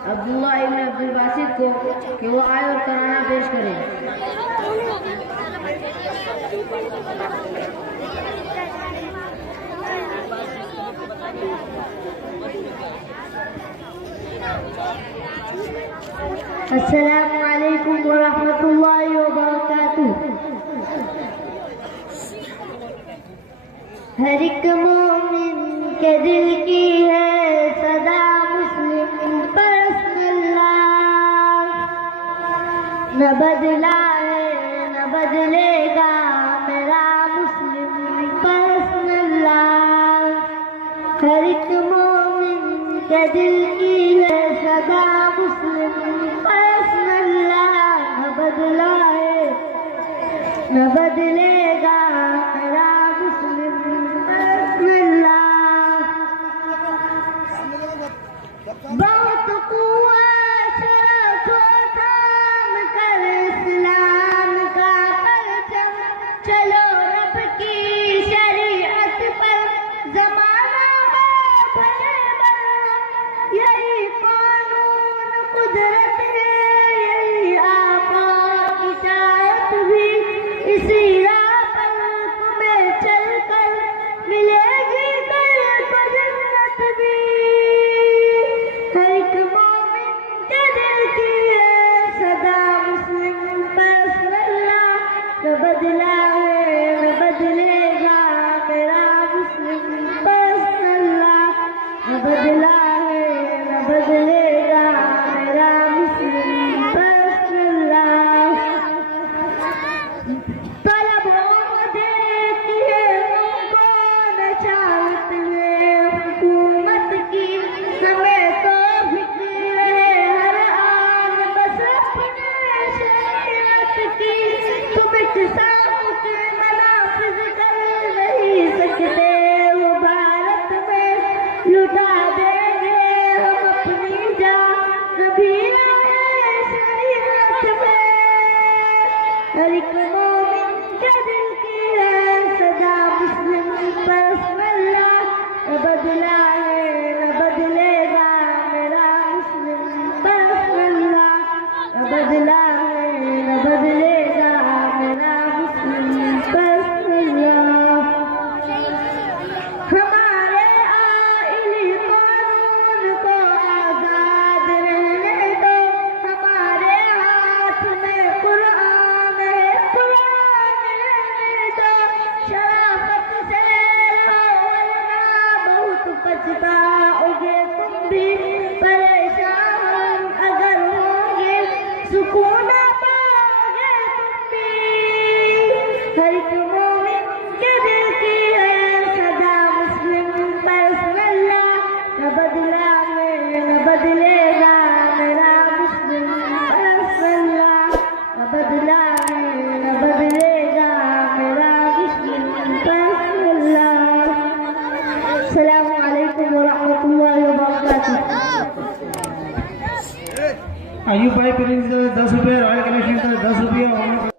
अब्दुल्लाह इब्न अब्दुल बासित को कि वो आए और तराना पेश करें। अस्सलामु अलैकुम व रहमतुल्लाहि व बरकातुहू। हर एक मोमिन के दिल की है सदा मुस्लिम बिस्मिल्लाह, न बदला है न बदलेगा मेरा मुस्लिम बिस्मिल्लाह। हर एक मोमिन के दिल की है सदा मुस्लिम बिस्मिल्लाह, न बदला है न बदलेगा मेरा मुस्लिम बिस्मिल्लाह। बहुत कुव्वत से रखो थाम कर इस्लाम का परचम, चलो रब की शरीयत पर ज़माना भले बलगम। यही कानून कुदरत है, यही आका की शायत भी, इसी राह पर तुम्हें चलकर मिलेगी कल को जन्नत भी। हर एक मोमिन के दिल की है सदा मुस्लिम बिस्मिल्लाह, न बदला है न बदलेगा मेरा मुस्लिम बिस्मिल्लाह, न बदला है न बदलेगा मेरा मुस्लिम बिस्मिल्लाह। तलब देखी है उनको नचात हुए हुकूमत की, हमें तो फिक्र है हर आन बस अपने शरीयत की। तुम इक़्तिसाम के मनाफ़िज़ कर नहीं सकते, वो भारत में लुटा देंगे हम अपनी जान, कभी आए शरीयत में। हर एक मोमिन के दिल की है सदा मुस्लिम बिस्मिल्लाह, न बदला है न बदलेगा मेरा मुस्लिम बिस्मिल्लाह, न बदला है न बदलेगा मेरा मुस्लिम बिस्मिल्लाह। हमारे आइली कानून को आज़ाद रहने दो, हमारे हाथ में कुरान है, कुरान रहने दो। शराफत से रहो वरना बहुत पछताओगे तुम भी, परेशान अगर होगे सुकून ना पाओगे तुम भी। हर एक मोमिन के दिल की है सदा मुस्लिम बिस्मिल्लाह, न बदला है न बदलेगा मेरा मुस्लिम बिस्मिल्लाह, न बदला है न बदलेगा मेरा मुस्लिम बिस्मिल्लाह। अस्सलामु अलैकुम व रहमतुल्लाहि व बरकातुहू। अयूब भाई प्लीज 10 रुपये, रॉयल कलेक्शन का 10 रुपये।